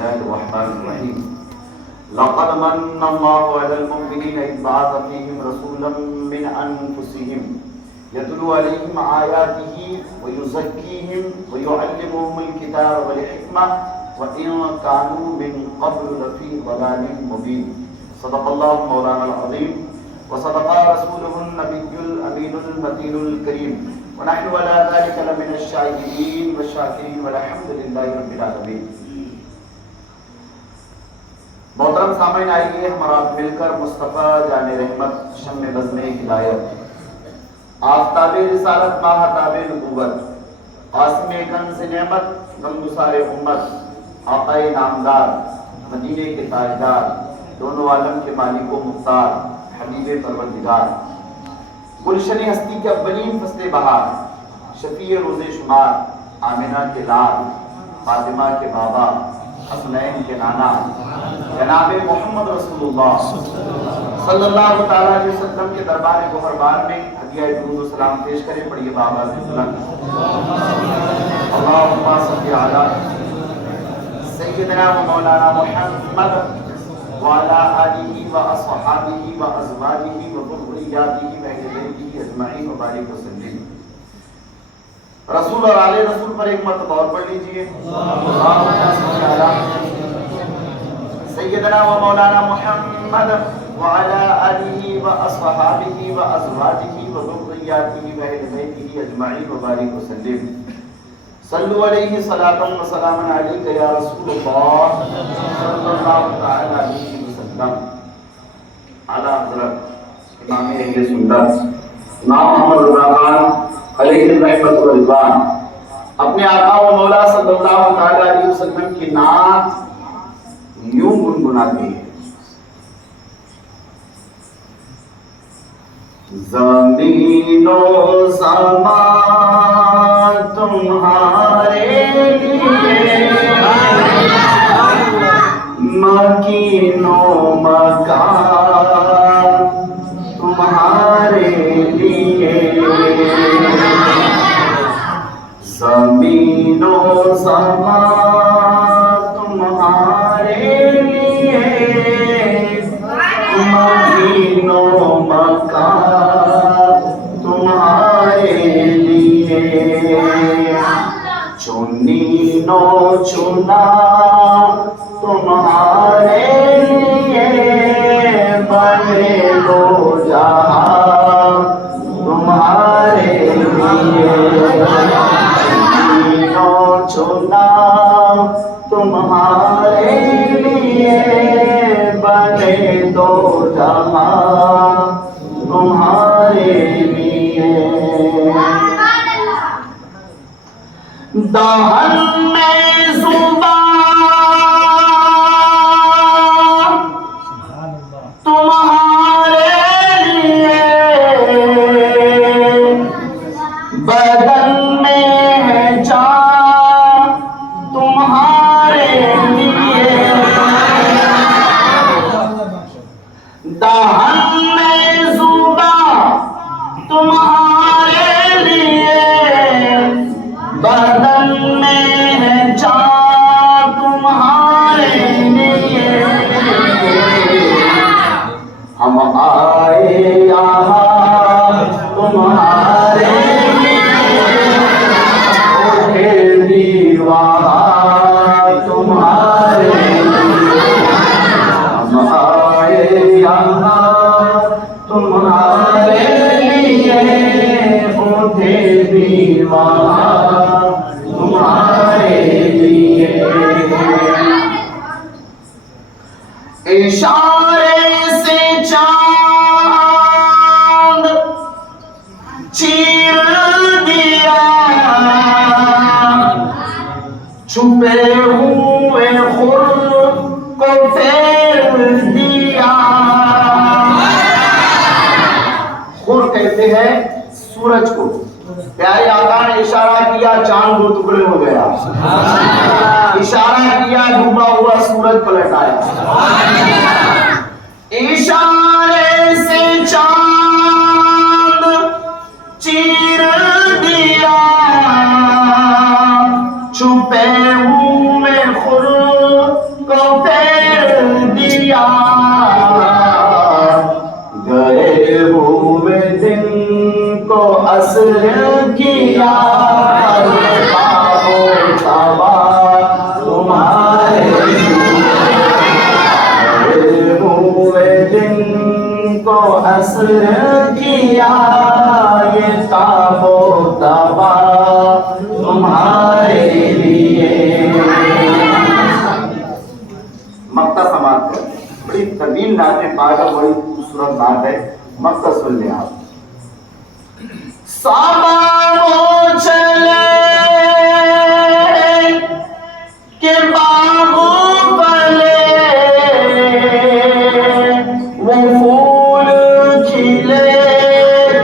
الله الرحمن الرحيم لقد من الله على المؤمنين إذ بعث فيهم رسولا من أنفسهم يتلو عليهم آياته ويزكيهم ويعلمهم الكتاب والحكمة وإن كانوا من قبل لفي ضلال مبين صدق الله مولانا العظيم وصدق رسوله النبي الأمين المتين الكريم ونحن على ذلك لمن الشاهدين والشاكرين والحمد لله رب العالمين. محترم سامعین، آئیے ہمارا مل کر مصطفیٰ جان رحمت شمع بزم ہدایت آفتاب رسالت ماہتاب نبوت قاسم کنز نعمت غمگسار امت آقا نامدار مدینے کے تاجدار دونوں عالم کے مالک و مختار حبیب پروردگار گلشن ہستی کے اولین فصل بہار شفیع روز شمار آمنہ کے لال فاطمہ کے بابا حسنین کے نانا جناب محمد رسول اللہ صلی اللہ تعالیٰ علیہ وسلم کے دربار گوہربار میں ہدیہ درود و سلام پیش کریں. پڑھیے بابا سے بلند اللہم صلی علی سیدنا و مولانا محمد وعلى آلہ و اصحابہ و ازواجہ و ذریاتہ و اہل بیتہ اجمعین وبارک وسلم. رسول اور آل رسول پر ایک مرتبہ اور پڑھ لیجئے. اللہم صلی علی سیدنا و مولانا محمد وعلى آلہ و اصحابہ و ازواجہ و ذریاتہ و اہل بیتہ اجمعین وبارک وسلم. صلو علیہ صلاۃ و سلام علیک یا رسول اللہ صلی اللہ تعالی علیہ وسلم. اعلیٰ حضرت امام اہل سنت امام محمد رضا خان علیہ الرحمت و رضوان اپنے آقا و مولا صلی اللہ تعالی علیہ وسلم کی نعت یوں گنگناتے ہیں. زمین و زمان تمہارے لیے مکین و مکان تمہارے لیے زمین و زمان تمہارے لیے مکین و مکان تمہارے لیے چنی نو چنا تمہارے لیے بنے دو جہاں تمہارے لیے چنی نو چنا تمہارے لیے بنے دو جہاں تمہارے لیے. دہن میں زبان تمہارے لیے بدن میں ہے جان تمہارے لیے. دہن میں زبان تمہارے لیے بدن میں ہے جان تمہارے لیے. ہم آئے یہاں تمہارے لیے وہاں تمہارے لیے. ہم آئے یہاں تمہارے لیے اٹھے بھی وہاں تمہارے لیے. اشارے سے چاند چیر دیا چھپے ہوئے خود کو پھیر دیا. خور کہتے ہیں سورج کو. پیارے آقا نے اشارہ کیا چاند دو ٹکڑے ہو گیا. اشارہ کیا ڈوبا ہوا سورج پلٹ آیا. اشارے سے چاند چیر دیا چھپے ہوئے خود عصر کیا تمہارے دن کو عصر کیا یہ تاب و تبا تمہارے لیے. مکہ سماعت کر. بڑی طویل نعت پاک ہے, بڑی خوبصورت نعت ہے, مکہ سن لیں آپ. سامان چلے کہ باغ پلے وہ پھول کھلے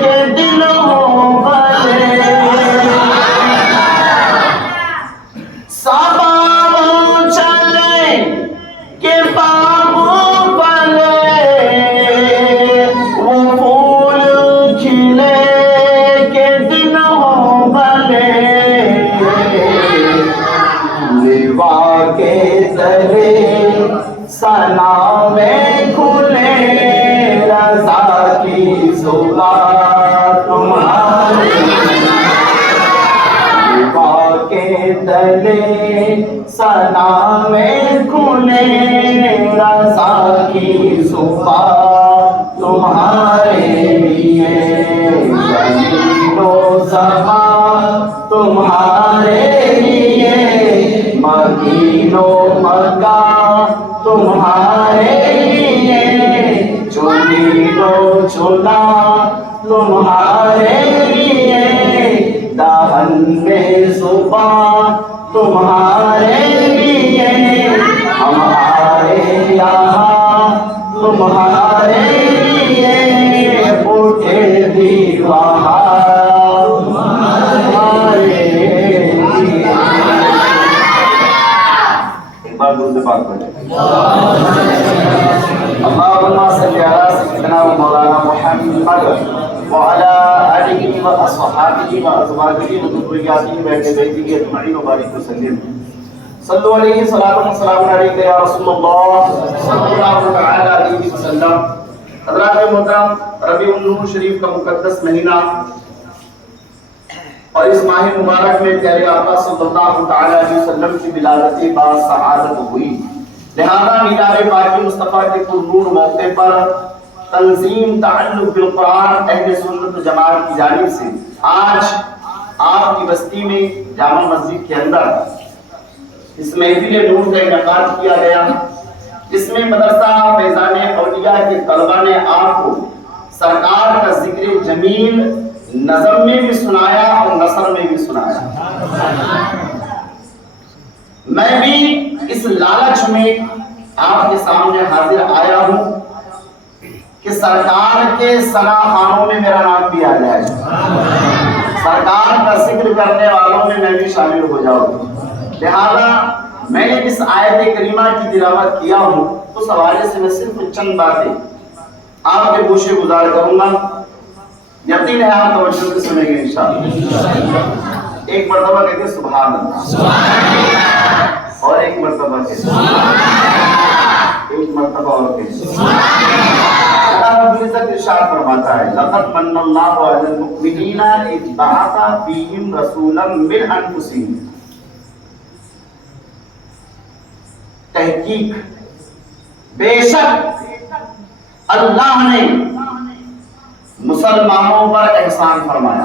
کہ دل ہو بھلے. سامان چلے کہ باغ پلے وہ پھول کھلے کہ دل ہو بھلے. لیوا کے تلے ثنا میں کھلے رضا کی زبان تمہاری. لیوا کے تلے ثنا میں کھلے رضا کی زبان تمہارے لیے. زمین و زمان تمہارے لیے, مدین و مکہ تمہارے لیے, چنین و چنا تمہارے لیے, دہن میں زبان تمہارے لیے, ہمارے یہاں تمہارے لیے, اٹھے بھی وہاں تمہارے لیے. ایک بار دل سے بات کریں. اللہم صلی علی سیدنا و مولانا محمد وعلی آلہ و اصحابہ و ازواجہ و ذریاتہ و اہل بیتہ اجمعین وبارک وسلم. صلو علیہ صلاۃ و سلام علیک یا رسول اللہ صلی اللہ تعالی علیہ وسلم. حضرات محترم, ربیع النور شریف کا مقدس مہینہ اور اس ماہ مبارک میں پیارے آقا صلی اللہ تعالی علیہ وسلم کی ولادت باسعادت ہوئی. لہذا میلاد پاک مصطفیٰ کے پرنور موقع پر تنظیم تعلق بالقرآن اہل سنت جماعت کی جانب سے آج آپ کی بستی میں جامع مسجد کے اندر اس محفل نور کا انعقاد کیا گیا, جس میں مدرسہ فیضان اولیاء کے طلبہ نے آپ کو سرکار کا ذکر جمیل نظم میں بھی سنایا اور نثر میں بھی سنایا. میں بھی اس لالچ میں آپ کے سامنے حاضر آیا ہوں کہ سرکار کے ثنا خوانوں میں میرا نام بھی آ جائے, سرکار کا ذکر کرنے والوں میں میں بھی شامل ہو جاؤں. لہذا میں نے اس آیت کریمہ کی تلاوت کیا ہوں, اس حوالے سے میں صرف چند باتیں آپ کے گوشے گزار کروں گا. یقین ہے آپ توجہ سے سنیں گے انشاءاللہ. ایک مرتبہ کہتے ہیں سبحان اللہ, اور ایک مرتبہ کہتے ہیں, ایک مرتبہ اور کہتے ہیں. اللہ رب العزت ارشاد فرماتا ہے لقد من اللہ علی المؤمنین اذ بعث فیہم رسولا من انفسہم. تحقیق بے شک اللہ نے مسلمانوں پر احسان فرمایا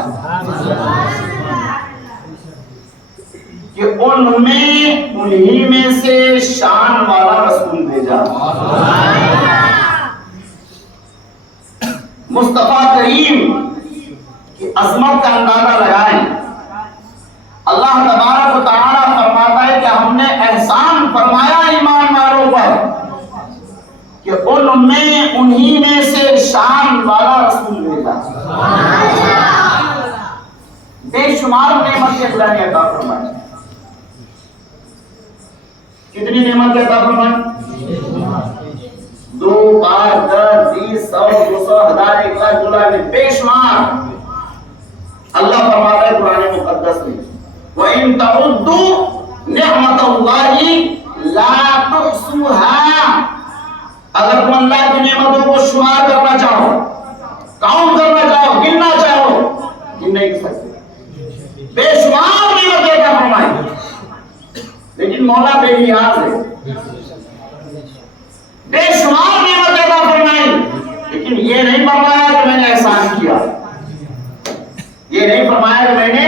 کہ انہی میں سے شان والا رسول بھیجا. مصطفیٰ کریم کی عظمت کا اندازہ لگائیں. اللہ تبارک و تعالیٰ فرماتا ہے کہ ہم نے احسان فرمایا ایمان والوں پر کہ انہی میں سے شان والا رسول بھیجا. بے شمار نعمت کے اللہ نے عطا فرمائی. کتنی نعمت عطا فرمائی؟ 2 5 10 20 100 200 1000 1 لاکھ 2 لاکھ بے شمار. اللہ فرماتا ہے قرآن مقدس میں وَإِن تَعُدُّوا نِعْمَةَ اللَّهِ لَا تُحْصُوهَا. اگر تم اللہ کی نعمتوں کو شمار کرنا چاہو, کاؤنٹ کرنا چاہو, گننا چاہو, گن نہیں سکتے. مولا بے نیاز ہے، بے شمار نعمت عطا فرمائی، لیکن یہ نہیں فرمایا کہ میں نے احسان کیا، یہ نہیں فرمایا کہ میں نے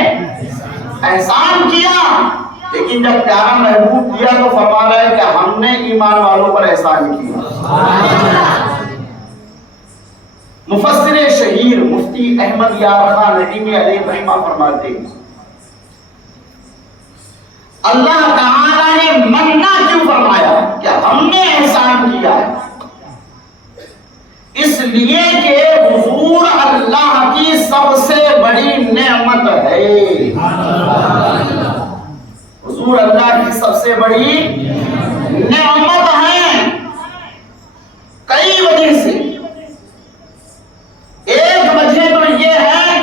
احسان کیا، لیکن جب پیارا محبوب کیا تو فرما رہا ہے کہ ہم نے ایمان والوں پر احسان کیا۔ مفسر شہیر مفتی احمد یار خان ندیمی علیہ رحمہ فرماتے ہیں اللہ تعالیٰ نے مننا کیوں فرمایا کہ ہم نے احسان کیا ہے؟ اس لیے کہ حضور اللہ کی سب سے بڑی نعمت ہے، حضور اللہ کی سب سے بڑی نعمت ہے کئی وجہ سے۔ ایک وجہ تو یہ ہے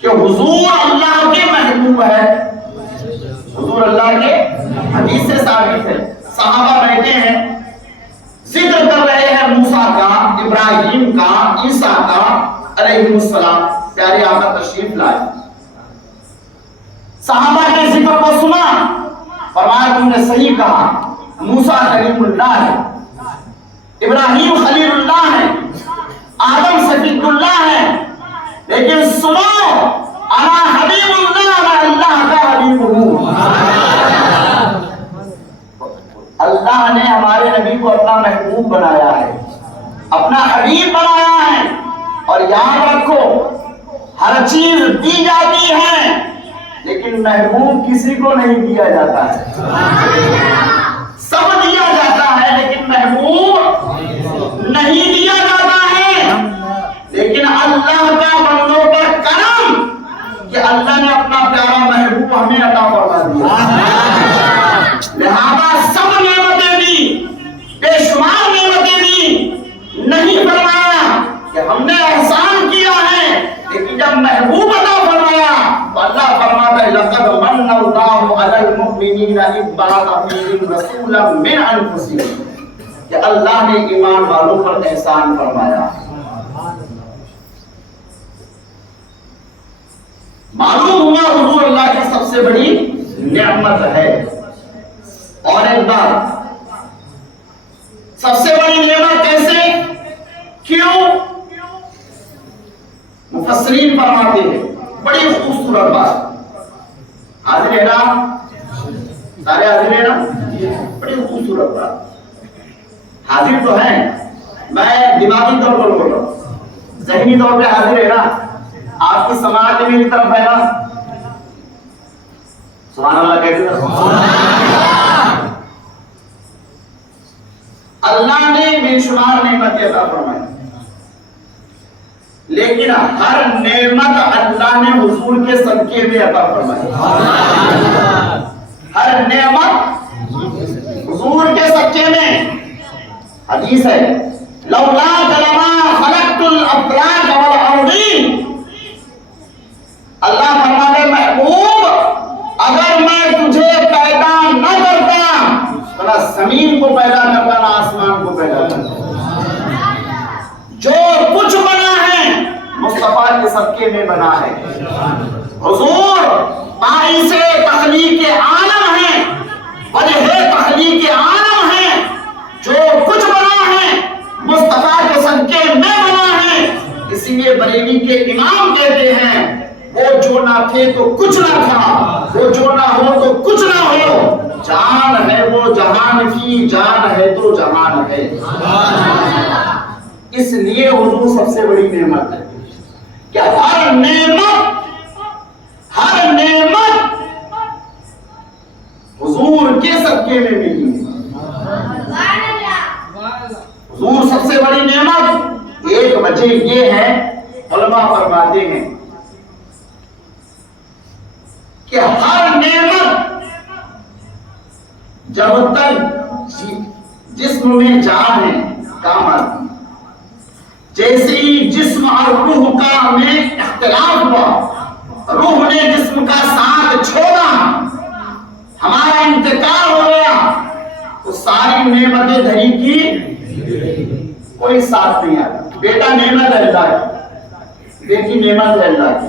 کہ حضور اللہ کے محبوب ہے، حضور اللہ کے حدیث سے ثابت ہے، صحابہ بیٹھے ہیں ذکر کر رہے ہیں موسیٰ کا، ابراہیم کا، عیسیٰ کا علیہ السلام، پیارے آقا تشریف لائے، صحابہ کے ذکر کو سنا، فرمایا تم نے صحیح کہا، موسیٰ کلیم اللہ ہے، ابراہیم خلیل اللہ ہے، آدم صفیق اللہ ہے، لیکن سنو انا حبیب اللہ، میں اللہ کا حبیب ہوں۔ اللہ نے ہمارے نبی کو اپنا محبوب بنایا ہے، اپنا حبیب بنایا ہے، اور یاد رکھو ہر چیز دی جاتی ہے لیکن محبوب کسی کو نہیں دیا جاتا ہے، سب دیا جاتا ہے لیکن محبوب نہیں دیا جاتا ہے۔ لیکن اللہ کا بندوں پر کرم کہ اللہ نے اپنا پیارا محبوب ہمیں عطا فرما دیا، لہذا سب نعمتیں دی، بے شمار نعمتیں دی، نہیں فرمایا کہ ہم نے احسان کیا ہے، لیکن جب محبوب عطا فرمایا تو اللہ فرماتا ہے لقد من اللہ علی المؤمنین اذ بعث فیہم رسولا من انفسہم، کہ اللہ نے ایمان والوں پر احسان فرمایا۔ معلوم ہوا حضور اللہ کی سب سے بڑی نعمت ہے۔ اور ایک بات، سب سے بڑی نعمت کیسے، کیوں؟ مفسرین فرماتے ہیں بڑی خوبصورت بات، حاضر ہے نا، سارے حاضر ہے نا، بڑی خوبصورت بات، حاضر تو ہیں، میں دماغی طور پر بول رہا ہوں، ذہنی طور پہ حاضر ہے نا، آپ کی سماعت میری طرف ہے نا، سبحان اللہ کہتے ہیں۔ اللہ نے بے شمار نعمتیں عطا فرمائی، لیکن ہر نعمت اللہ نے حضور کے صدقے میں عطا فرمائی، ہر نعمت حضور کے صدقے میں۔ حدیث ہے لولا لما خلقت الافلاک والارضین، اللہ فرماتے محبوب اگر میں تجھے پیدا نہ کرتا تو نہ زمین کو پیدا کرتا نہ آسمان کو پیدا کرتا، جو کچھ بنا ہے مصطفیٰ کے صدقے میں بنا ہے۔ حضور باعث تخلیق عالم ہے، وجہ تخلیق عالم ہے، جو کچھ بنا ہے مصطفیٰ کے صدقے میں بنا ہے۔ اسی لیے بریلی کے امام کہتے ہیں وہ جو نہ تھے تو کچھ نہ تھا، وہ جو نہ ہو تو کچھ نہ ہو، جان ہے وہ جہان کی، جان ہے تو جہان ہے۔ اس لیے حضور سب سے بڑی نعمت ہے کہ ہر نعمت حضور کے صدقے میں ملی ہے۔ حضور سب سے بڑی نعمت، ایک وجہ یہ ہے، علماء فرماتے ہیں کہ ہر نعمت جب تک جسم میں جان ہے کام آتی، جیسے ہی جسم اور روح کا میں اختلاف ہوا، روح نے جسم کا ساتھ چھوڑا، ہمارا انتقال ہو گیا، تو ساری نعمتیں دھری کی کوئی ساتھ نہیں آتا۔ بیٹا نعمت ہے اللہ کی، بیٹی نعمت ہے اللہ کی،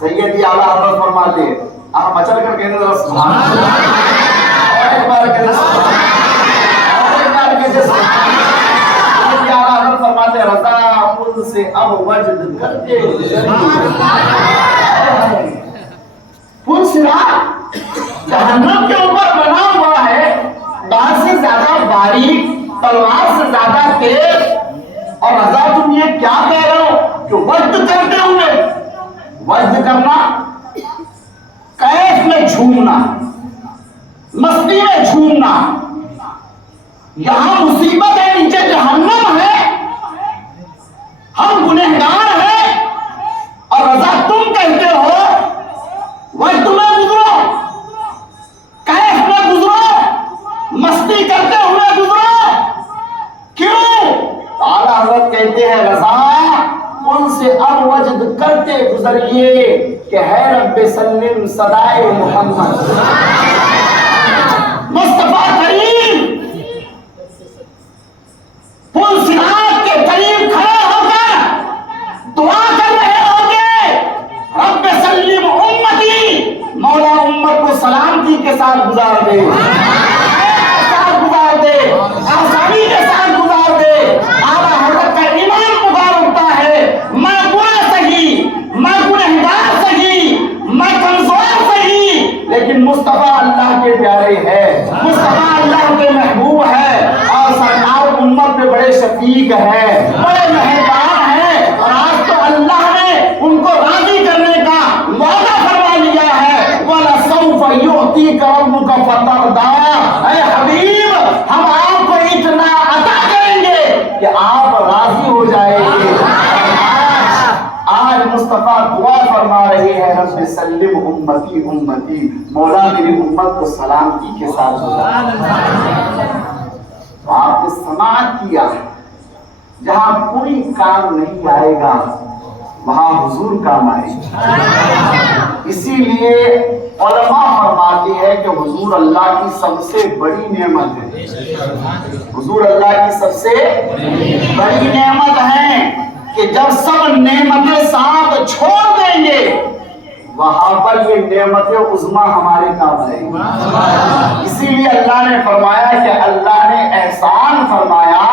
سیدی اعلیٰ حضرت فرماتے ہیں، آپ مچل کر کہنے ذرا سبحان اللہ، اور ایک بار کہنے سبحان اللہ، اور ایک بار کہنے سبحان اللہ۔ سیدی اعلیٰ حضرت فرماتے ہیں، رضا ان سے اب وجد کرتے پل صراط جہنم کے اوپر بنا ہوا ہے، بال سے زیادہ باریک، تلوار سے زیادہ تیز، اور رضا تم یہ کیا کہہ رہے ہو کہ وجد کرتے ہوئے؟ وجد کرنا کیف میں جھومنا، مستی میں جھومنا، یہاں مصیبت ہے، نیچے جہنم ہے، ہم گنہگار ہیں، اور رضا تم کہتے ہو وجد میں گزرو، کیف میں گزرو، مستی کرتے ہوئے گزرو، کیوں؟ اعلیٰ حضرت کہتے ہیں رضا ان سے اب وجد کرتے گزریے کہ ہے رب سلم صدائے محمد مصطفیٰ کریم پل صراط کے قریب کھڑے ہو کر دعا کر رہے ہوگے، رب سلم امتی، مولا امت کو سلامتی کے ساتھ گزار دے، آسانی کے ساتھ گزار دے۔ اعلیٰ حضرت کا ایمان پکار اٹھتا ہے، میں برا سہی، میں گنہگار سہی، میں کمزور سہی، لیکن مصطفیٰ اللہ کے پیارے ہے، مصطفیٰ اللہ کے محبوب ہے، اور سرکار امت میں بڑے شفیق ہے، بڑے مہربان ہیں، اور آج تو اللہ نے ان کو راضی کرنے کا وعدہ فرما لیا ہے، وَلَسَوْفَ يُعْتِيكَ رَبُّكَ فَتَرْضَىٰ۔ اے حبیب، ہم آپ کو اتنا عطا کریں گے کہ آپ راضی ہو جائیں گے۔ آج مصطفیٰ دعا فرما رہے ہیں، رب سلم امتی امتی، مولا میری امت کو سلامتی کے ساتھ گزار۔ تو آپ نے سماعت کیا، جہاں کوئی کام نہیں آئے گا وہاں حضور کام آئے گا۔ اسی لیے علماء فرماتے ہیں کہ حضور اللہ کی سب سے بڑی نعمت ہے، حضور اللہ کی سب سے بڑی نعمت ہے کہ جب سب نعمتیں ساتھ چھوڑ دیں گے وہاں پر یہ نعمت عظمیٰ ہمارے کام آئے گی۔ اسی لیے اللہ نے فرمایا کہ اللہ نے احسان فرمایا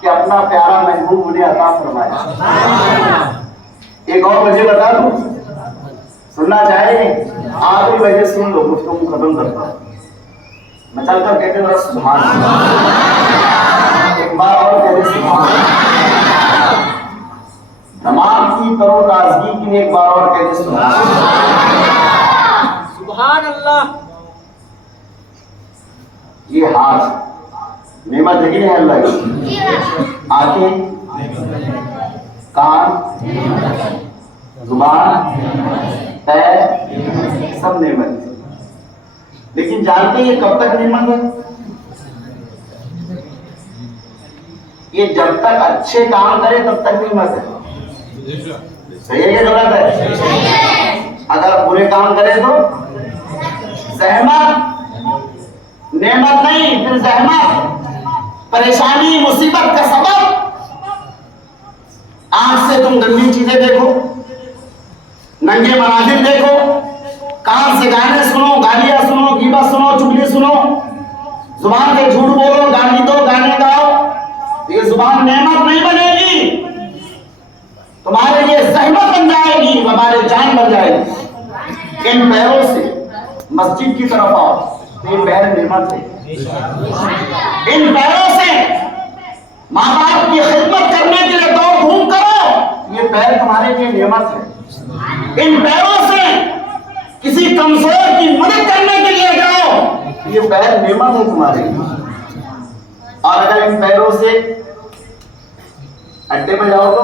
کہ اپنا پیارا محبوب انہیں عطا فرمایا۔ ایک اور وجہ بتا دوں، سننا چاہیے؟ آخری وجہ سن لو، گفتگو ختم کرتا ہوں۔ میں چل کر کہتے ہیں سبحان اللہ، ایک بار اور کہتے سبحان اللہ، تمام کی تر و تازگی کے لیے ایک بار اور کہتے سبحان اللہ۔ یہ ہاتھ نعمت ہے کہ نہیں اللہ کی؟ آنکھیں، کان، زبان، پیر، سب نعمت ہے، لیکن جانتے ہیں یہ کب تک نعمت ہے؟ یہ جب تک اچھے کام کرے تب تک نعمت ہے۔ صحیح ہے کہ غلط ہے؟ اگر برے کام کرے تو زحمت، نعمت نہیں پھر زحمت، پریشانی، مصیبت کا سبب۔ آنکھ سے تم گندی چیزیں دیکھو، ننگے مناظر دیکھو، کان سے گانے سنو، گالیاں سنو، غیبت سنو، چغلی سنو، زبان سے جھوٹ بولو، گالی دو، گانے گاؤ، یہ زبان نعمت نہیں بنے گی، تمہارے لیے زحمت بن جائے گی، ہمارے جان بن جائے گی۔ ان پیروں سے مسجد کی طرف آؤ، یہ پیر نعمت ہے۔ ان پیروں سے ماں باپ کی خدمت کرنے کے لیے دوڑ گھوم کرو، یہ پیر تمہارے لیے نعمت ہے۔ ان پیروں سے کسی کمزور کی مدد کرنے کے لیے جاؤ، یہ پیر نعمت ہے تمہارے لیے۔ اور اگر ان پیروں سے اڈے پہ جاؤ تو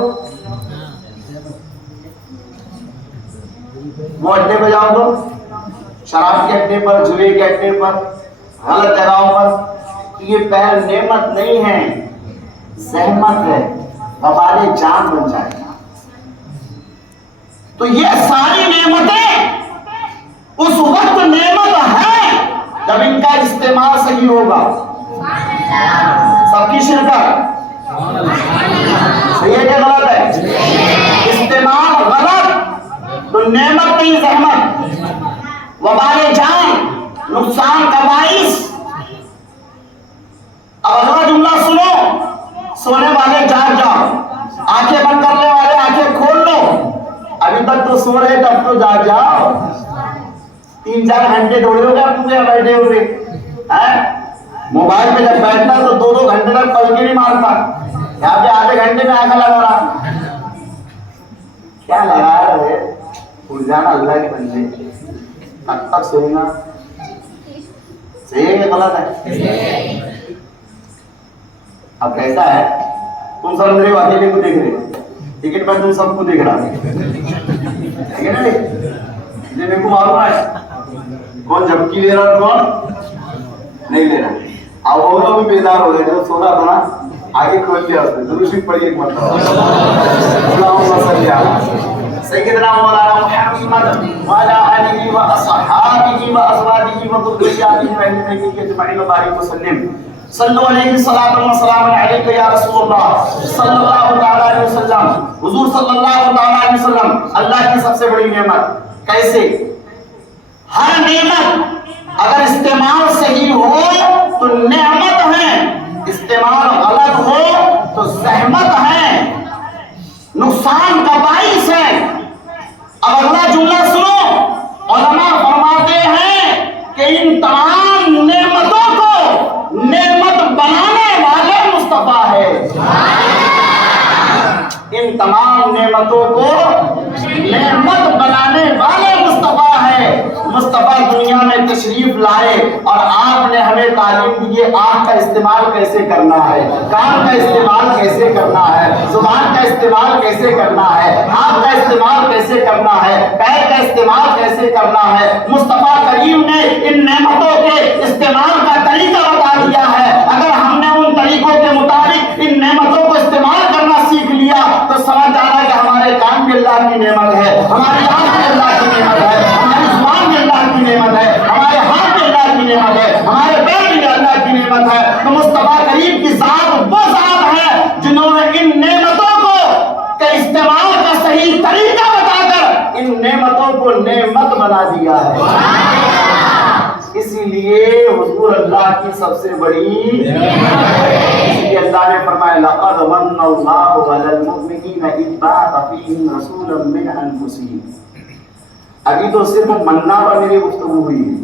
وہ اڈے پہ جاؤ تو شراب کے اڈے پر، جوئے کے اڈے پر، غلط جگہوں پر، یہ پیر نعمت نہیں ہے، زحمت ہے، وبال جان بن جائے گا۔ تو یہ ساری نعمتیں اس وقت نعمت ہے جب ان کا استعمال صحیح ہوگا۔ سب کی شرکت صحیح ہے کہ غلط ہے؟ استعمال غلط تو تو نعمت نہیں زحمت، وبال جان، نقصان کا باعث۔ اب اگلا جملہ سنو، سونے والے جاگ جاؤ، آنکھیں بند کرنے والے آنکھیں کھول لو، ابھی تک تو سو رہے تب تو جاگ جاؤ۔ 3-4 گھنٹے تھوڑے ہو گئے آپ مجھے بیٹھے ہوئے، موبائل پہ جب بیٹھتا تو 2-2 گھنٹے تک پلک نہیں مارتا، یہاں پہ آدھے گھنٹے میں آنکھ لگا رہا۔ کیا لگا رہے؟ اٹھ جانا اللہ کے بندے، کب تک سوئیں گا؟ صحیح ہے کہ غلط ہے؟ اب کیسا ہے، تم سب میرے اکیلے کو دیکھ رہے، ٹکٹ پر تم سب کو دیکھ رہا ہے نا؟ میرے کو معلوم ہے کون جھپکی لے رہا اور کون نہیں لے رہا۔ اب وہ لوگ بھی بیدار ہو گئے، جو سو رہا تھا نا آگے کھول لیا، اس نے ضرور شریف پڑھی ایک مرتبہ، اللہم صلی علی سیدنا مولانا محمد وعلی آلہ واصحابہ وازواجہ وذریاتہ واہل بیتہ اجمعین وبارک وسلم۔ صلو علیہ الصلوۃ والسلام علیک یا رسول اللہ صلی اللہ تعالی علیہ وسلم۔ حضور صلی اللہ تعالی علیہ وسلم اللہ کی سب سے بڑی نعمت۔ کیسے؟ ہر نعمت اگر استعمال صحیح ہو تو نعمت ہے، استعمال غلط ہو تو زحمت ہے، نقصان کا باعث ہے۔ اب اگلا جملہ سنو، علماء فرماتے ہیں کہ ان تمام نعمتوں کو نعمت بنانے والے مصطفیٰ ہے۔ ان تمام نعمتوں کو نعمت بنانے والے مصطفیٰ ہے۔ مصطفیٰ دنیا میں تشریف لائے اور آپ نے ہمیں تعلیم دی ہے آنکھ کا استعمال کیسے کرنا ہے، کان کا استعمال کیسے کرنا ہے، زبان کا استعمال کیسے کرنا ہے، ہاتھ کا استعمال کیسے کرنا ہے، پیر کا استعمال کیسے کرنا ہے۔ مصطفیٰ کریم نے ان نعمتوں کے استعمال کا طریقہ بتا دیا ہے۔ اگر ہم نے ان طریقوں کے مطابق ان نعمتوں کو استعمال کرنا سیکھ لیا تو سمجھ جانا کہ ہمارے کان بھی اللہ کی نعمت ہے، ہماری آنکھ بھی اللہ کی نعمت ہے، ہماری زبان بھی اللہ کی نعمت ہے، ہمارے ہاتھ بھی اللہ کی نعمت ہے، ہمارے پیر بھی اللہ کی نعمت ہے۔ تو مصطفیٰ کریم کی ذات وہ ذات ہے جنہوں نے ان نعمتوں کو کے استعمال کا صحیح طریقہ بتا کر ان نعمتوں کو نعمت بنا دیا ہے۔ اسی لیے حضور اللہ کی سب سے بڑی اسی لیے اللہ نے فرمایا لقد من اللہ علی المؤمنین اذ بعث فیہم رسولا من انفسہم۔ ابھی تو صرف مننا پر میری گفتگو ہوئی ہے،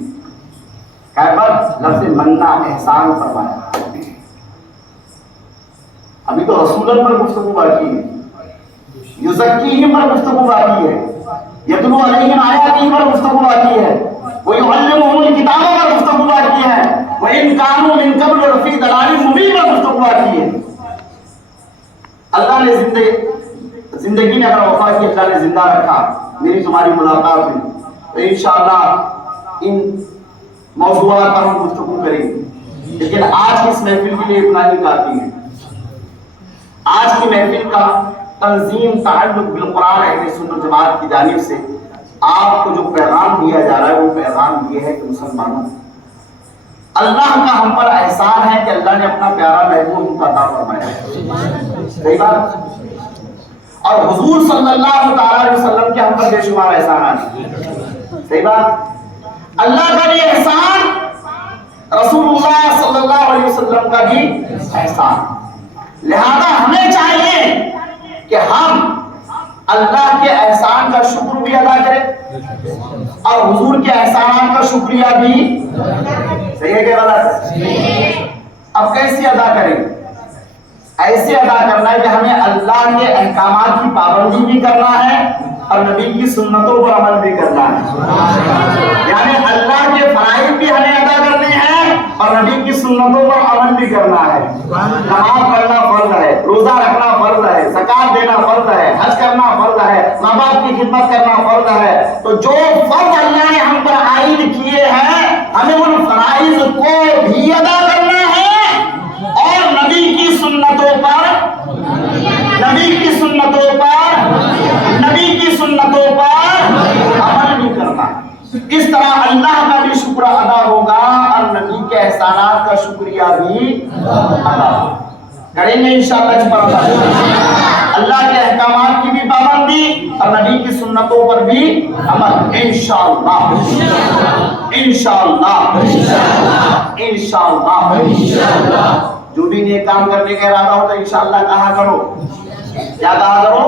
کیفر لفظ مننا احسان فرمایا، ابھی تو رسولن پر گفتگو باقی ہے، یزکیہم پر گفتگو باقی ہے، یتلو علیہم آیاتہ پر گفتگو باقی ہے، وَيُعَلِّمُهُمُ الْكِتَابَ پر گفتگو باقی ہے، وَإِنْ كَانُوا مِنْ قَبْلُ لَفِي ضَلَالٍ مُبِينٍ پر گفتگو باقی ہے۔ اللہ نے زندگی نے اگر وفا کی، اللہ نے زندہ رکھا، میری تمہاری ملاقات ہوئی تو انشاءاللہ ان موضوعات پر ہم گفتگو کریں گے، لیکن آج کی اس محفل کے لیے اتنا ہی کافی ہے۔ آج کی محفل کا تنظیم تعلق بالقرآن اہل سنت جماعت کی جانب سے آپ کو جو پیغام دیا جا رہا ہے وہ پیغام یہ ہے کہ مسلمانوں، اللہ کا ہم پر احسان ہے کہ اللہ نے اپنا پیارا محبوب ہم کو عطا فرمایا ہے، صحیح بات، اور حضور صلی اللہ تعالی علیہ وسلم کے ہم پر بے شمار احسانات ہیں، صحیح بات۔ اللہ کا بھی احسان، رسول اللہ صلی اللہ علیہ وسلم کا بھی احسان، لہذا ہمیں چاہیے کہ ہم اللہ کے احسان کا شکر بھی ادا کریں اور حضور کے احسانات کا شکریہ بھی، صحیح ہے کہ غلط؟ اب کیسے ادا کریں؟ ایسے ادا کرنا ہے کہ ہمیں اللہ کے احکامات کی پابندی بھی کرنا ہے اور نبی کی سنتوں پر عمل بھی کرنا ہے، یعنی اللہ کے فرائض بھی ہمیں ادا کرنے ہیں اور نبی کی سنتوں پر عمل بھی کرنا ہے۔ نماز پڑھنا فرض ہے، روزہ رکھنا فرض ہے، زکات دینا فرض ہے، حج کرنا فرض ہے، ماں باپ کی خدمت کرنا فرض ہے۔ تو جو فرض اللہ نے ہم پر عائد کیے ہیں ہمیں ان فرائض کو بھی ادا کرنا ہے اور نبی کی سنتوں پر عمل بھی کرنا ہے۔ اس طرح اللہ کا بھی شکر ادا ہوگا اور نبی کے احسانات کا شکریہ بھی ادا کریں گے انشاءاللہ۔ اللہ کے احکامات کی بھی پابندی اور نبی کی سنتوں پر بھی عمل، انشاءاللہ انشاءاللہ انشاءاللہ۔ جو بھی نیک کام کرنے کا ارادہ ہو تو انشاءاللہ کہا کرو، کیا کہا کرو؟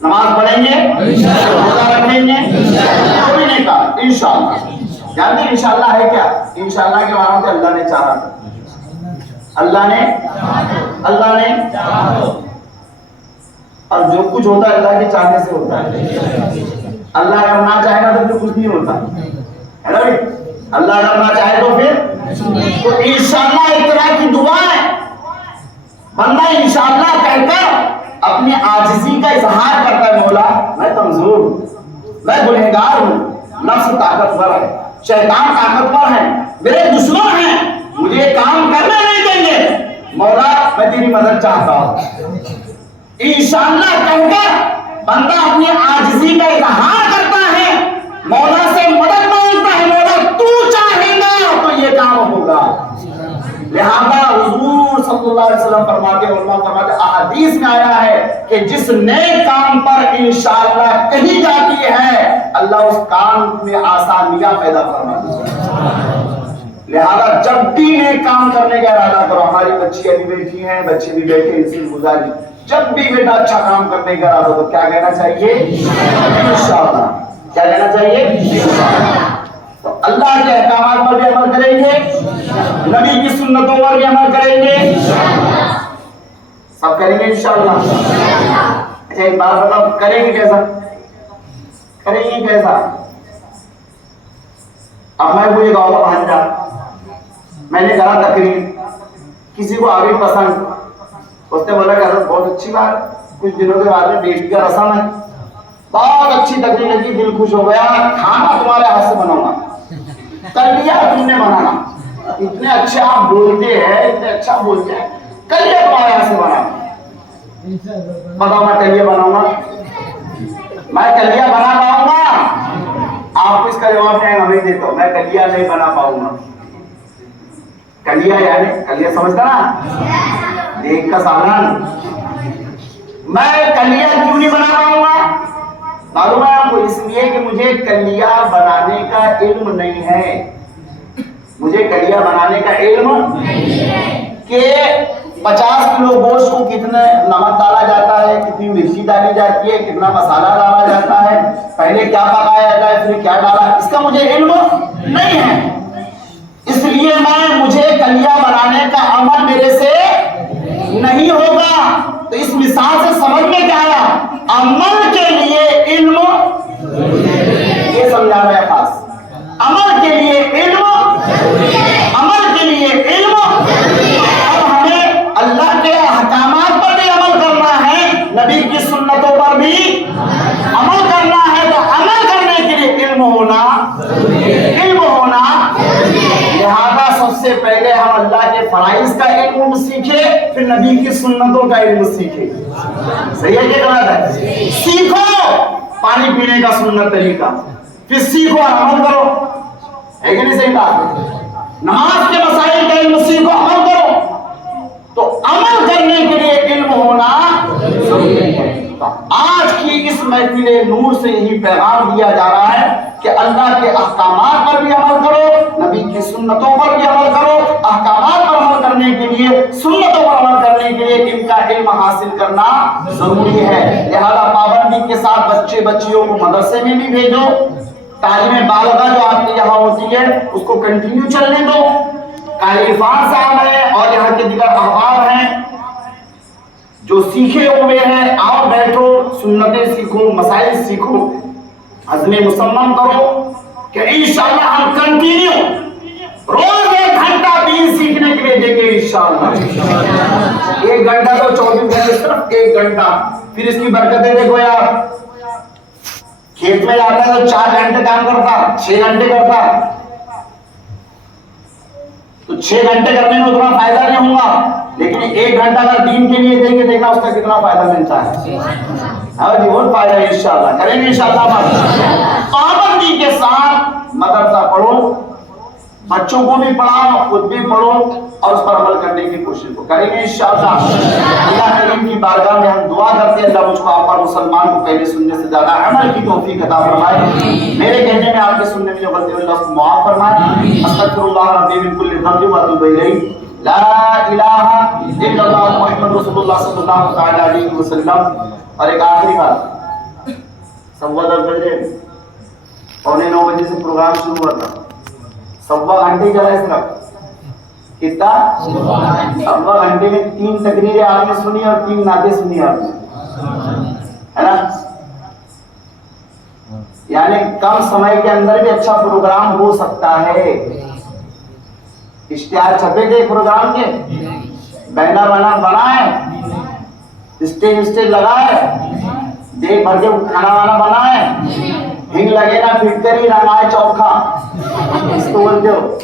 نماز پڑھیں گے، روزہ رکھیں گے، کوئی نہیں کہا انشاءاللہ۔ جانتے ہیں انشاءاللہ ہے کیا؟ انشاءاللہ کے معنی سے اللہ نے چاہا، اللہ نے اور جو کچھ ہوتا ہے اللہ کے چاہنے سے ہوتا ہے۔ اللہ اگر نہ چاہے گا تو کچھ نہیں ہوتا ہے نا بھائی؟ اللہ اگر نہ چاہے تو پھر تو انشاءاللہ ایک طرح کی دعا ہے، بندہ انشاءاللہ کہہ کر اپنی عاجزی کا اظہار کرتا ہے، مولا میں کمزور ہوں، میں گنہگار ہوں، نفس طاقتور ہے، شیطان طاقتور ہے، میرے دشمن ہیں، مجھے کام کرنے نہیں دیں گے، مولا میں تیری مدد چاہتا ہوں۔ انشاءاللہ کہہ کر بندہ اپنی عاجزی کا اظہار کرتا ہے، مولا سے مدد مانگتا ہے، مولا تو چاہے گا تو یہ کام ہوگا۔ لہذا حضور صلی اللہ علیہ وسلم فرماتے احادیث میں آیا ہے کہ جس نیک کام پر انشاءاللہ کہی جاتی ہے اللہ اس کام میں آسانیاں پیدا فرماتا ہے۔ لہذا جب بھی نیک کام کرنے کا ارادہ کرو، ہماری بچیاں بھی بیٹھی ہیں، بچے بھی بیٹھے، ان سے گزاری جب بھی بیٹا اچھا کام کرنے کا ارادہ تو کیا کہنا چاہیے؟ انشاءاللہ۔ کیا کہنا چاہیے؟ تو اللہ کے احکامات پر بھی عمل کریں گے، نبی کی سنتوں پر بھی عمل کریں گے، سب کریں گے انشاءاللہ۔ اچھا ایک بات بتاؤ، کریں گے کیسا؟ کریں گے کیسا؟ اب میں کوئی گاؤں کا بھانجا، میں نے کہا تقریر، کسی کو آگے پسند، اس نے بولا کہ حضرت بہت اچھی بات، کچھ دنوں کے بعد میں بیٹی کا رسم ہے، بہت اچھی تقریر لگی، دل خوش ہو گیا، کھانا تمہارے ہاتھ سے بناؤں گا۔ کر لیا تم نے بنانا، اتنے اچھے آپ بولتے ہیں، اتنے اچھا بولتے ہیں، کر لیا تمہارے ہاتھ سے بنانا۔ بتاؤ میں کلیہ بناؤں گا؟ میں کلیہ بنا پاؤں گا؟ آپ کو اس کا جواب نہیں ہمیں دیتا ہوں، میں کلیہ نہیں بنا پاؤں گا۔ کلیہ یعنی کلیہ سمجھتا نا، دیکھ کا سالن، میں کلیہ کیوں نہیں بنا پاؤں گا؟ معلوم ہے آپ کو؟ اس لیے کہ مجھے کلیہ بنانے کا علم نہیں ہے، مجھے کلیہ بنانے کا علم کہ 50 کلو گوشت کو کتنے نمک ڈالا جاتا ہے، کتنی مرچی ڈالی جاتی ہے، کتنا مسالہ ڈالا جاتا ہے، پہلے کیا پکایا جاتا ہے، پھر کیا ڈالا، اس کا مجھے علم نہیں ہے۔ اس لیے مجھے کلیہ بنانے کا عمل میرے سے نہیں ہوگا۔ تو اس مثال سے سمجھ میں کیا آیا؟ عمل کے لیے علم، یہ سمجھا رہا ہے خاص، عمل کے لیے علم، عمل کے لیے علم، اور ہمیں اللہ کے احکامات پر بھی عمل کرنا ہے، نبی کی سنتوں پر بھی عمل کرنا ہے، تو عمل کرنے کے لیے علم ہونا، علم ہونا۔ لہذا سب سے پہلے ہم اللہ کے فرائض کا علم سیکھے، پھر نبی کی سنتوں کا علم سیکھے۔ صحیح ہے کہ غلط ہے؟ سیکھو پانی پینے کا سنت طریقہ، پھر سیکھو اور عمل کرو، ہے کہ نہیں؟ صحیح بات۔ نماز کے مسائل کا علم سیکھو، عمل کرو، تو عمل کرنے کے لیے علم ہونا ضروری ہے۔ آج کی اس محفل نور سے یہی پیغام دیا جا رہا ہے کہ اللہ کے احکامات پر بھی عمل کرو، نبی کی سنتوں پر بھی عمل کرو، احکامات پر عمل کرنے کے لیے، سنتوں پر عمل کرنے کے لیے ان کا علم حاصل کرنا ضروری ہے۔ لہذا پابندی کے ساتھ بچے بچیوں کو مدرسے میں بھی بھیجو، تعلیم بالغہ جو آپ کے یہاں ہوتی ہے اس کو کنٹینیو چلنے دو۔ قاری عرفان صاحب ہیں اور یہاں کے دیگر احباب ہیں جو سیکھے ہوئے ہیں، آؤ بیٹھو، سنتیں سیکھو، مسائل سیکھو، عزم مصمم کرو کہ انشاءاللہ ہم کنٹینیو روز 1 گھنٹہ دین سیکھنے کے لیے دیں گے انشاءاللہ۔ 1 گھنٹہ تو 24 گھنٹے، صرف 1 گھنٹہ، پھر اس کی برکتیں دیکھو یار، کھیت میں جاتا ہے تو 4 گھنٹے کام کرتا، 6 گھنٹے کرتا، تو 6 گھنٹے کرنے میں اتنا فائدہ نہیں ہوگا، لیکن 1 گھنٹہ اگر دین کے لیے دیں گے، دیکھنا اس کا کتنا فائدہ ملتا ہے۔ ہاں جی، بہت فائدہ ہے، انشاءاللہ کریں گے انشاءاللہ۔ پابندی کے ساتھ مدرسہ پڑھو، بچوں کو بھی پڑھاؤ، خود بھی پڑھو اور اس پر عمل کرنے کی کوشش کریں گے انشاءاللہ۔ اللہ کریم کی بارگاہ میں ہم دعا کرتے ہیں اللہ مجھ کو آپ اور مسلمان کو پہلے سننے سے زیادہ عمل کی توفیق عطا فرمائے، میرے کہنے میں آپ کے سننے میں جو غلطی ہوئی اللہ اس کو معاف فرمائے۔ استغفر اللہ ربی من کل ذنب واتوب الیہ، لا الہ الا اللہ محمد رسول اللہ صلی اللہ تعالی علیہ وسلم۔ اور ایک آخری بات، 10:15 بجے 8:45 بجے سے پروگرام شروع ہوا تھا، 1.25 گھنٹے چلا ہے صرف، کتنا 1.25 گھنٹے میں 3 تقریریں آپ نے سنی اور 3 نعتیں سنی آپ نے، ہے نا؟ یعنی کم سمے کے اندر بھی اچھا پروگرام ہو سکتا ہے۔ اشتہار چھپے تھے پروگرام کے، بینر بنائے، اسٹیج لگائے، دیکھ بھر کے کھانا وانا بنائے، ہنگ لگے نا پھٹکری رنگائے چوکھا، اس کو بولتے ہو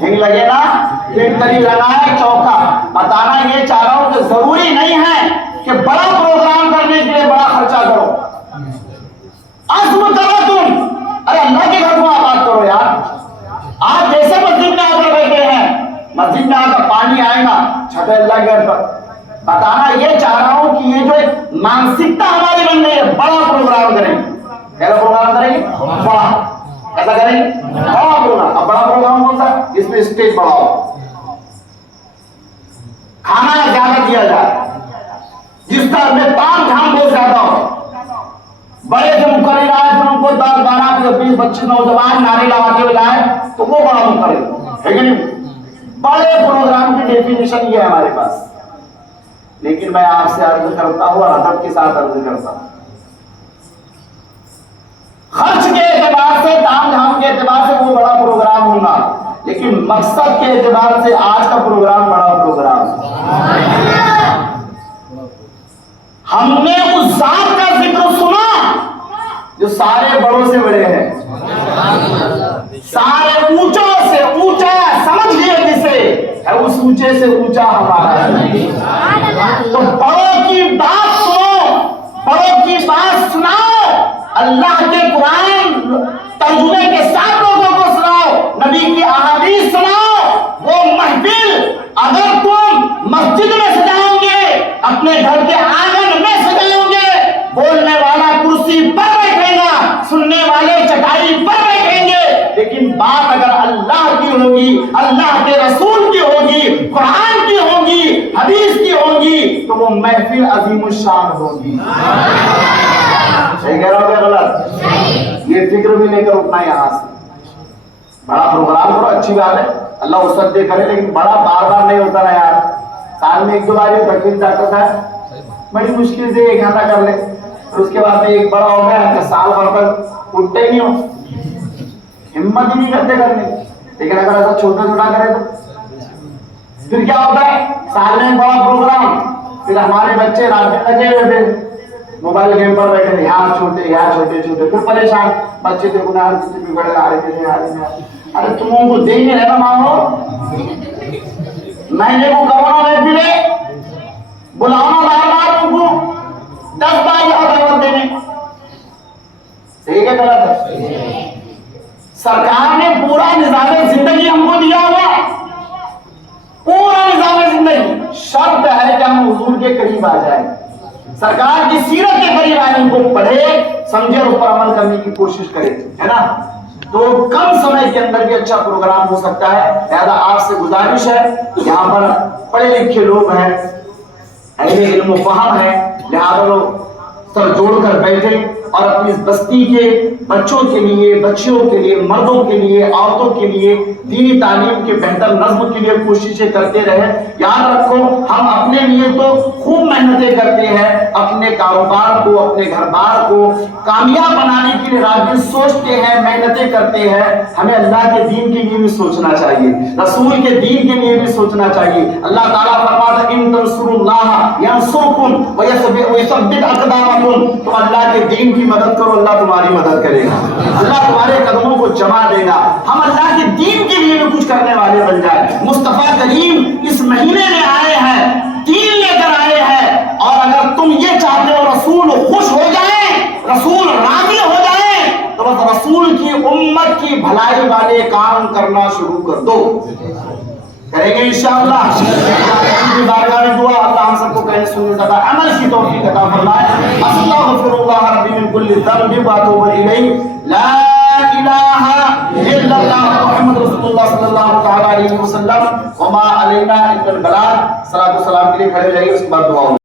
ہنگ لگے نا پھٹکری رنگائے چوکھا۔ بتانا یہ چاہ رہا ہوں کہ ضروری نہیں ہے کہ بڑا پروگرام کرنے کے لیے بڑا خرچہ کرو، عزم کرو تم، ارے اللہ کے گھر کو آباد کرو یار۔ آپ جیسے مسجد میں آ کر بیٹھے ہیں، مسجد میں آ کر پانی آئے گا چھٹے اللہ کے گھر پر۔ بتانا یہ چاہ رہا ہوں کہ یہ جو ایک مانسکتا ہماری بن گئی ہے، بڑا پروگرام کریں گے۔ کیسا پروگرام کریں گے؟ بڑا۔ ایسا کریں گے بڑا پروگرام۔ اب بڑا پروگرام کون سا؟ جس میں اسٹیج بڑا ہو، کھانا زیادہ دیا جائے، جس طرح میں تام جھام بہت زیادہ ہو، بڑے جو مقرر آئے پھر ان کو 10 12 20 25 نوجوان نعرے لگاتے ہوئے لائے تو وہ بڑا مقرر ہے کہ نہیں؟ بڑے پروگرام کی ڈیفینیشن یہ ہے ہمارے پاس۔ لیکن میں آپ سے عرض کرتا ہوں اور ادب کے ساتھ عرض کرتا ہوں، خرچ کے اعتبار سے، تام جھام کے اعتبار سے وہ بڑا پروگرام ہوگا، لیکن مقصد کے اعتبار سے آج کا پروگرام بڑا پروگرام ہے۔ ہم نے اس ذات کا ذکر سنا جو سارے بڑوں سے بڑے ہیں، سارے اونچوں سے اونچا سمجھ لیے جسے، اس اونچے سے اونچا ہمارا ہے۔ تو بڑوں کی بات سنو، بڑوں کی بات سناؤ، اللہ کے قرآن ترجمے کے ساتھ لوگوں کو سناؤ، نبی کی احادیث سناؤ۔ وہ محفل اگر تم مسجد میں سجاؤ گے، اپنے گھر کے آنگن میں سجاؤ گے، بولنے والا کرسی پر بیٹھے گا، سننے والے چٹائی پر بیٹھیں گے، لیکن بات اگر اللہ کی ہوگی، اللہ کے رسول کی ہوگی، قرآن کی ہوگی، حدیث کی ہوگی، تو وہ محفل عظیم الشان ہوگی۔ صحیح کہہ رہا ہو کیا غلط؟ یہ فکر بھی لے کر اٹھنا یہاں سے، بڑا پروگرام کرو، اچھی بات ہے، اللہ وسعت دے کرے، لیکن بڑا بار بار نہیں ہوتا نا یار، سال میں 1 2 بار یہ تقریب جاتا تھا، بڑی مشکل سے 1 گھنٹہ کر لے، اور اس کے بعد میں ایک بڑا ہو گیا کہ سال بھر تک اٹھتے ہی نہیں ہو، ہمت ہی نہیں کرتے کرنے۔ لیکن اگر ایسا چھوٹا چھوٹا کرے تو پھر کیا ہوتا ہے؟ سال میں بڑا پروگرام، پھر ہمارے بچے رات میں لگے ہوئے تھے موبائل گیم پر بیٹھے، یہاں چھوٹے چھوٹے، پھر پریشان بچے دیکھو نا کتنے بڑے آ رہے تھے۔ ارے تم کو دیں گے رہنا مانگو، مہینے کو کرونا محفلے بلانا بار بار، تم کو 10 بار یہاں دعوت دینے، صحیح ہے غلط ہے؟ سرکار نے پورا نظام زندگی ہم کو دیا ہوا، پورا نظام زندگی، شرط ہے کہ ہم حضور کے قریب آ جائیں، سرکار کی سیرت کے قریب آئیں، ان کو پڑھے سمجھے اور اس پر عمل کرنے کی کوشش کرے، ہے نا؟ تو کم سمے کے اندر بھی اچھا پروگرام ہو سکتا ہے۔ لہذا آپ سے گزارش ہے، یہاں پر پڑھے لکھے لوگ ہیں، اہل علم و فہم ہے، لہذا لوگ سر جوڑ کر بیٹھے اور اپنی اس بستی کے بچوں کے لیے، بچیوں کے لیے، مردوں کے لیے، عورتوں کے لیے دینی تعلیم کے بہتر نظم کے لیے کوششیں کرتے رہے۔ یاد رکھو ہم اپنے لیے تو خوب محنتیں کرتے ہیں، اپنے کاروبار کو، اپنے گھر بار کو کامیاب بنانے کے لیے رات دن سوچتے ہیں، محنتیں کرتے ہیں، ہمیں اللہ کے دین کے لیے بھی سوچنا چاہیے، رسول کے دین کے لیے بھی سوچنا چاہیے۔ اللہ تعالیٰ فرماتا ہے ان تنصروا اللہ ینصرکم ویثبت اقدامکم، تم اللہ کے دین کی مدد کرو، اللہ تمہاری مدد کرے گا، اللہ تمہارے قدموں کو جما دے گا۔ ہم اللہ کے دین کے لیے بھی کچھ کرنے والے بن جائیں۔ مصطفیٰ کریم اس مہینے میں آئے ہیں، دین لے کر آئے ہیں، اور اگر تم یہ چاہتے ہو رسول خوش ہو جائیں، رسول راضی ہو جائیں، تو بس رسول کی امت کی بھلائی والے کام کرنے پڑھنا شروع کر دو. کریں گے انشاءاللہ. کی بارگاہ میں دعا اللہ ہم سب کو کہنے سننے زیادہ عمل کی توفیق عطا فرمائے. استغفر اللہ ربی من کل ذنب واتوب الیہ. لا الہ الا اللہ محمد رسول اللہ صلی اللہ تعالی علیہ وسلم. وما علینا الا البلاغ. صلاۃ و سلام کے لیے کھڑے ہو جائیے، اس کے بعد دعا.